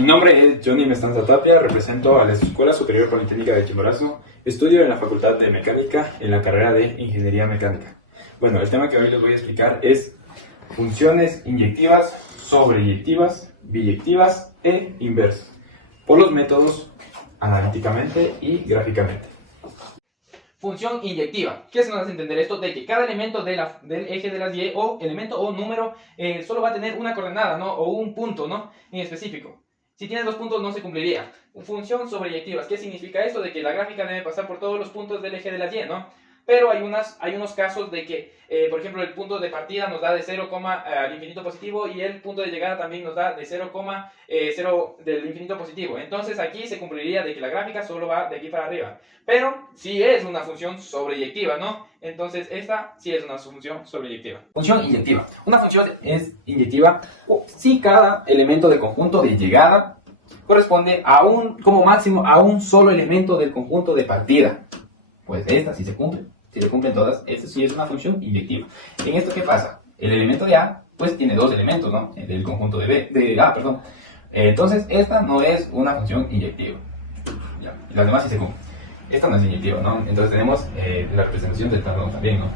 Mi nombre es Johnny Mestanza Tapia, represento a la Escuela Superior Politécnica de Chimborazo, estudio en la Facultad de Mecánica en la carrera de Ingeniería Mecánica. Bueno, el tema que hoy les voy a explicar es funciones inyectivas, sobreyectivas, biyectivas e inversas, por los métodos analíticamente y gráficamente. Función inyectiva. ¿Qué se nos hace entender esto? De que cada elemento del eje de las Y o elemento o número solo va a tener una coordenada, ¿no? O un punto, ¿no? En específico. Si tiene dos puntos no se cumpliría. Función sobreyectivas. ¿Qué significa esto? De que la gráfica debe pasar por todos los puntos del eje de las Y, ¿no? Pero hay unos casos de que, por ejemplo, el punto de partida nos da de 0, al infinito positivo y el punto de llegada también nos da de 0, 0 del infinito positivo. Entonces aquí se cumpliría de que la gráfica solo va de aquí para arriba. Pero sí es una función sobreyectiva, ¿no? Entonces esta sí es una función sobreyectiva. Función inyectiva. Una función es inyectiva si cada elemento del conjunto de llegada corresponde como máximo a un solo elemento del conjunto de partida. Pues esta sí se cumple. Si se cumplen todas, esta sí es una función inyectiva. ¿En esto qué pasa? El elemento de A, pues tiene dos elementos, ¿no? El del conjunto de A, perdón. Entonces, esta no es una función inyectiva. Ya. Y las demás sí se cumplen. Esta no es inyectiva, ¿no? Entonces tenemos la representación del tablón también, ¿no?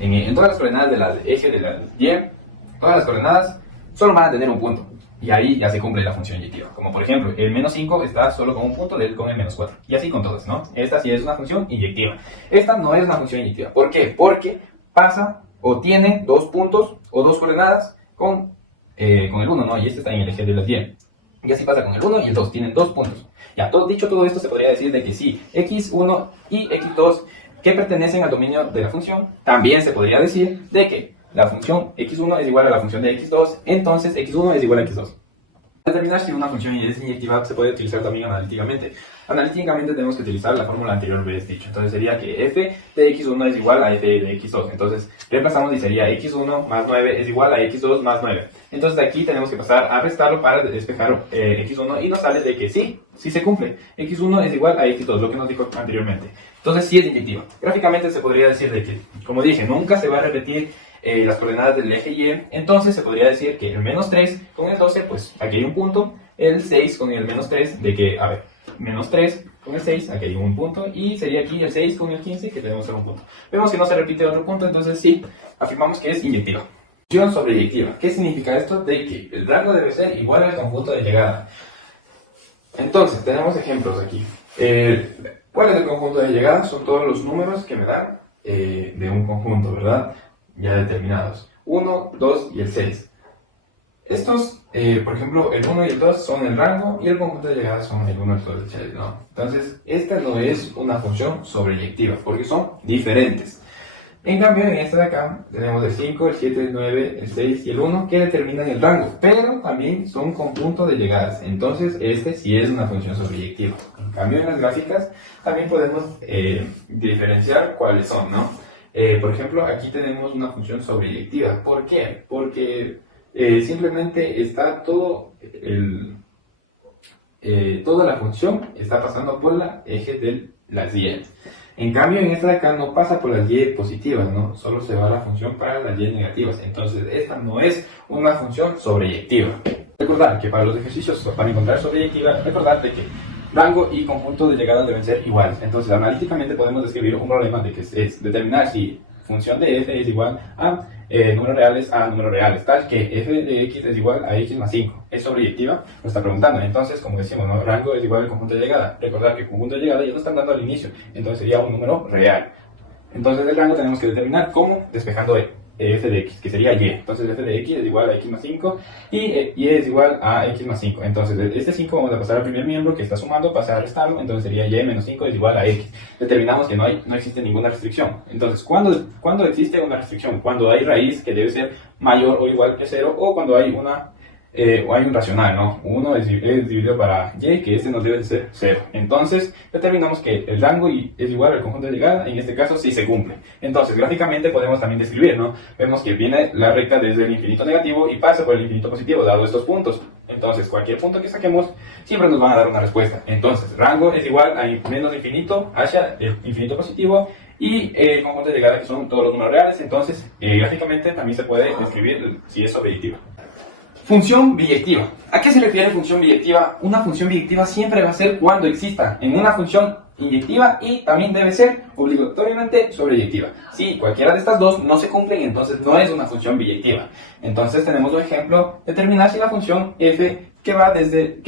En todas las coordenadas del eje de la Y, todas las coordenadas solo van a tener un punto. Y ahí ya se cumple la función inyectiva. Como por ejemplo, el menos 5 está solo con un punto con el menos 4. Y así con todas, ¿no? Esta sí es una función inyectiva. Esta no es una función inyectiva. ¿Por qué? Porque pasa o tiene dos puntos o dos coordenadas con el 1, ¿no? Y este está en el eje de las Y. Y así pasa con el 1 y el 2. Tienen dos puntos. Ya, dicho todo esto, se podría decir de que sí, x1 y x2 que pertenecen al dominio de la función, también se podría decir de que la función x1 es igual a la función de x2, entonces x1 es igual a x2. Para determinar si una función es inyectiva se puede utilizar también analíticamente. Analíticamente tenemos que utilizar la fórmula anteriormente dicho. Entonces sería que f de x1 es igual a f de x2. Entonces reemplazamos y sería x1 más 9 es igual a x2 más 9. Entonces de aquí tenemos que pasar a restarlo para despejar x1 y nos sale de que sí se cumple. x1 es igual a x2, lo que nos dijo anteriormente. Entonces sí es inyectiva. Gráficamente se podría decir de que, como dije, nunca se va a repetir las coordenadas del eje Y, entonces se podría decir que el menos 3 con el 12, pues aquí hay un punto, el 6 con el menos 3, de que, a ver, menos 3 con el 6, aquí hay un punto, y sería aquí el 6 con el 15, que tenemos un punto. Vemos que no se repite otro punto, entonces sí, afirmamos que es inyectiva. Función sobreyectiva. ¿Qué significa esto? De que el rango debe ser igual al conjunto de llegada. Entonces, tenemos ejemplos aquí. ¿Cuál es el conjunto de llegada? Son todos los números que me dan de un conjunto, ¿verdad? Ya determinados. 1, 2 y el 6. Estos, por ejemplo, el 1 y el 2 son el rango y el conjunto de llegada son el 1 y el 2 del 6, ¿no? Entonces, esta no es una función sobreyectiva porque son diferentes. En cambio, en esta de acá tenemos el 5, el 7, el 9, el 6 y el 1 que determinan el rango, pero también son conjunto de llegadas. Entonces, este sí es una función sobreyectiva. En cambio, en las gráficas también podemos diferenciar cuáles son, ¿no? Por ejemplo, aquí tenemos una función sobreyectiva. ¿Por qué? Porque simplemente está toda la función está pasando por el eje de las Y. En cambio, en esta de acá no pasa por las Y positivas, ¿no? Solo se va la función para las Y negativas. Entonces, esta no es una función sobreyectiva. Recordar que para los ejercicios, para encontrar sobreyectiva, recordar de que rango y conjunto de llegada deben ser iguales. Entonces, analíticamente podemos describir un problema de que es determinar si función de f es igual a números reales a números reales, tal que f de x es igual a x más 5. ¿Es sobreyectiva? Nos está preguntando. Entonces, como decimos, ¿no? Rango es igual al conjunto de llegada. Recordar que el conjunto de llegada ya nos están dando al inicio, entonces sería un número real. Entonces, el rango tenemos que determinar cómo despejando f de x, que sería y. Entonces f de x es igual a x más 5 y y es igual a x más 5. Entonces este 5 vamos a pasar al primer miembro que está sumando, pasar a restarlo, entonces sería y menos 5 es igual a x. Determinamos que no existe ninguna restricción. Entonces, ¿cuándo existe una restricción? Cuando hay raíz que debe ser mayor o igual que 0 o cuando hay o hay un racional, ¿no? 1 es dividido para y, que este nos debe de ser 0. Entonces, determinamos que el rango es igual al conjunto de llegada, en este caso sí se cumple. Entonces, gráficamente podemos también describir, ¿no? Vemos que viene la recta desde el infinito negativo y pasa por el infinito positivo, dado estos puntos. Entonces, cualquier punto que saquemos, siempre nos van a dar una respuesta. Entonces, rango es igual a menos infinito hacia el infinito positivo y el conjunto de llegada, que son todos los números reales. Entonces, gráficamente también se puede describir si es sobreyectiva. Función biyectiva. ¿A qué se refiere función biyectiva? Una función biyectiva siempre va a ser cuando exista en una función inyectiva y también debe ser obligatoriamente sobreyectiva. Si cualquiera de estas dos no se cumplen, entonces no es una función biyectiva. Entonces tenemos un ejemplo, determinar si la función f que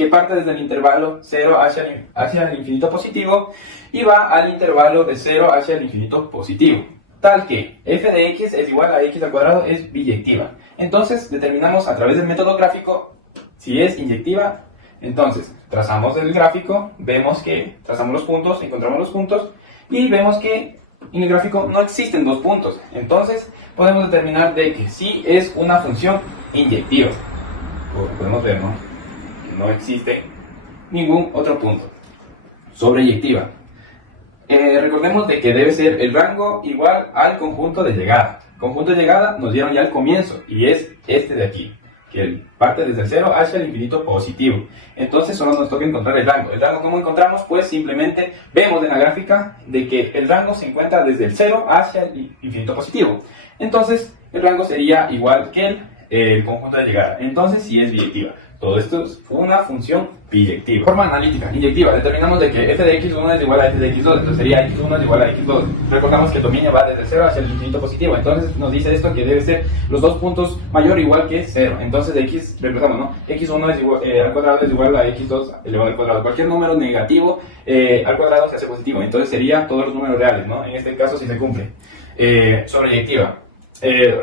parte desde el intervalo 0 hacia el infinito positivo y va al intervalo de 0 hacia el infinito positivo, tal que f de x es igual a x al cuadrado es biyectiva. Entonces determinamos a través del método gráfico si es inyectiva. Entonces trazamos el gráfico, trazamos los puntos, encontramos los puntos y vemos que en el gráfico no existen dos puntos. Entonces podemos determinar de que sí es una función inyectiva. Podemos ver, ¿no? Que no existe ningún otro punto. Sobreyectiva. Recordemos de que debe ser el rango igual al conjunto de llegada. Conjunto de llegada nos dieron ya al comienzo y es este de aquí, que parte desde el 0 hacia el infinito positivo. Entonces solo nos toca encontrar el rango. ¿El rango cómo encontramos? Pues simplemente vemos en la gráfica de que el rango se encuentra desde el 0 hacia el infinito positivo. Entonces el rango sería igual que el conjunto de llegada. Entonces sí es biyectiva. Todo esto es una función biyectiva. Forma analítica, inyectiva. Determinamos de que f de x1 es igual a f de x2, entonces sería x1 es igual a x2. Recordamos que el dominio va desde el 0 hacia el infinito positivo, entonces nos dice esto que debe ser los dos puntos mayor o igual que 0. Entonces de x, reemplazamos, ¿no? x1 es igual, al cuadrado es igual a x2 elevado al cuadrado. Cualquier número negativo al cuadrado se hace positivo, entonces sería todos los números reales, ¿no? En este caso si se cumple. Sobreyectiva.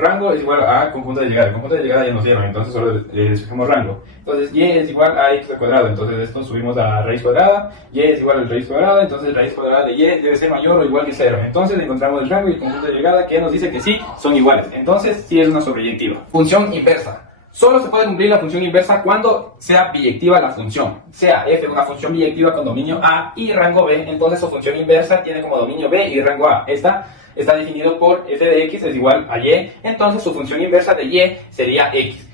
Rango es igual a conjunto de llegada. El conjunto de llegada ya nos dieron, entonces solo escogemos rango. Entonces y es igual a x al cuadrado, entonces esto subimos a raíz cuadrada. Y es igual a raíz cuadrada, entonces raíz cuadrada de y debe ser mayor o igual que 0. Entonces encontramos el rango y el conjunto de llegada que nos dice que sí son iguales. Entonces sí es una sobreyectiva. Función inversa. Solo se puede cumplir la función inversa cuando sea biyectiva la función. Sea f una función biyectiva con dominio A y rango B, entonces su función inversa tiene como dominio B y rango A. Esta está definido por f de x es igual a y, entonces su función inversa de y sería x.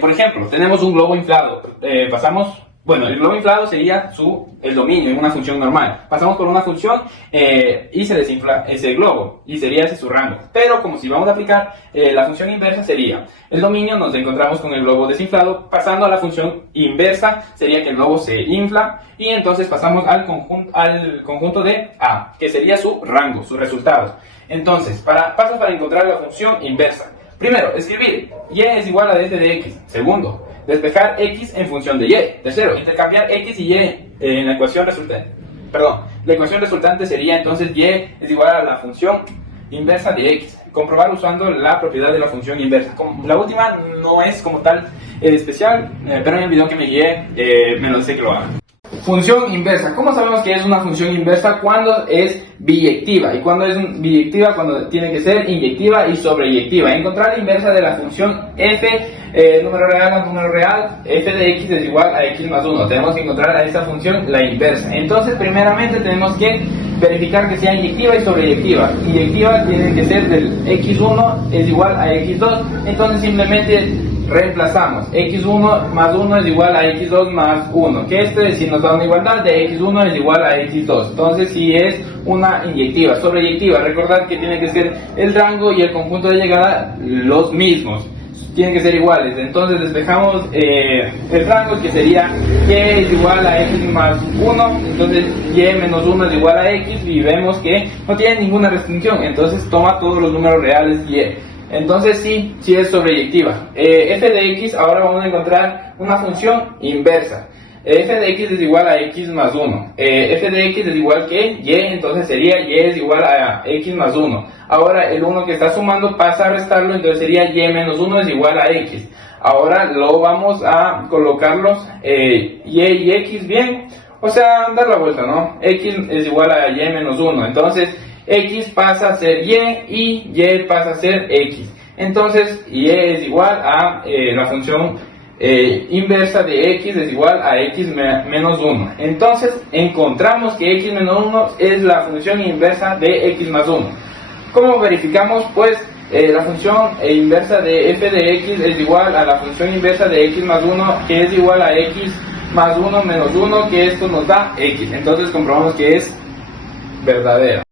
Por ejemplo, tenemos un globo inflado. El globo inflado sería el dominio en una función normal. Pasamos por una función y se desinfla ese globo y sería ese su rango. Pero como si vamos a aplicar la función inversa sería el dominio, nos encontramos con el globo desinflado. Pasando a la función inversa sería que el globo se infla y entonces pasamos al conjunto de A, que sería su rango, sus resultados. Entonces, pasos para encontrar la función inversa. Primero, escribir y es igual a f de x. Segundo, despejar x en función de y. Tercero, intercambiar x y y en la ecuación resultante. La ecuación resultante sería entonces y es igual a la función inversa de x. Comprobar usando la propiedad de la función inversa. La última no es como tal especial, pero en el video que me guié me lo dice que lo haga. Función inversa. ¿Cómo sabemos que es una función inversa? Cuando es biyectiva. ¿Y cuando es biyectiva? Cuando tiene que ser inyectiva y sobreyectiva. Encontrar la inversa de la función f, número real a número real, f de x es igual a x más 1. Tenemos que encontrar a esa función la inversa. Entonces, primeramente tenemos que verificar que sea inyectiva y sobreyectiva. Inyectiva tiene que ser del x1 es igual a x2. Entonces, simplemente reemplazamos x1 más 1 es igual a x2 más 1, que si nos da una igualdad de x1 es igual a x2, entonces si es una inyectiva. Sobreyectiva, recordad que tiene que ser el rango y el conjunto de llegada los mismos, tienen que ser iguales. Entonces despejamos el rango, que sería y es igual a x más 1, entonces y menos 1 es igual a x y vemos que no tiene ninguna restricción, entonces toma todos los números reales y. Entonces sí es sobreyectiva. F de x, ahora vamos a encontrar una función inversa. F de x es igual a x más 1. F de x es igual que y, entonces sería y es igual a x más 1. Ahora el 1 que está sumando pasa a restarlo, entonces sería y menos 1 es igual a x. Ahora lo vamos a colocarlos y x bien, o sea, dar la vuelta, ¿no? X es igual a y menos 1, entonces x pasa a ser y pasa a ser x. Entonces y es igual a la función inversa de x es igual a x menos 1. Entonces encontramos que x menos 1 es la función inversa de x más 1. ¿Cómo verificamos? Pues la función inversa de f de x es igual a la función inversa de x más 1, que es igual a x más 1 menos 1, que esto nos da x. Entonces comprobamos que es verdadera.